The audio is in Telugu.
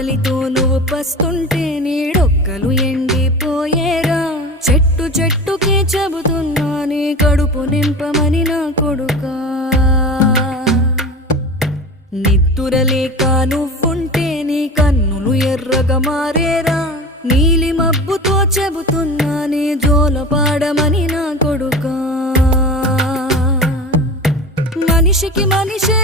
ఆకలితో నువ్వు పస్తుంటే నీడొక్కలు ఎండిపోయేరా చెట్టు చెట్టుకే చెబుతున్నా నీ కడుపు నింపమని నా కొడుకా నిద్దురలేక నువ్వుంటే నీ కన్నులు ఎర్రగా మారేరా నీలి మబ్బుతో చెబుతున్నా నీ జోలపాడమని నా కొడుకా మనిషికి మనిషే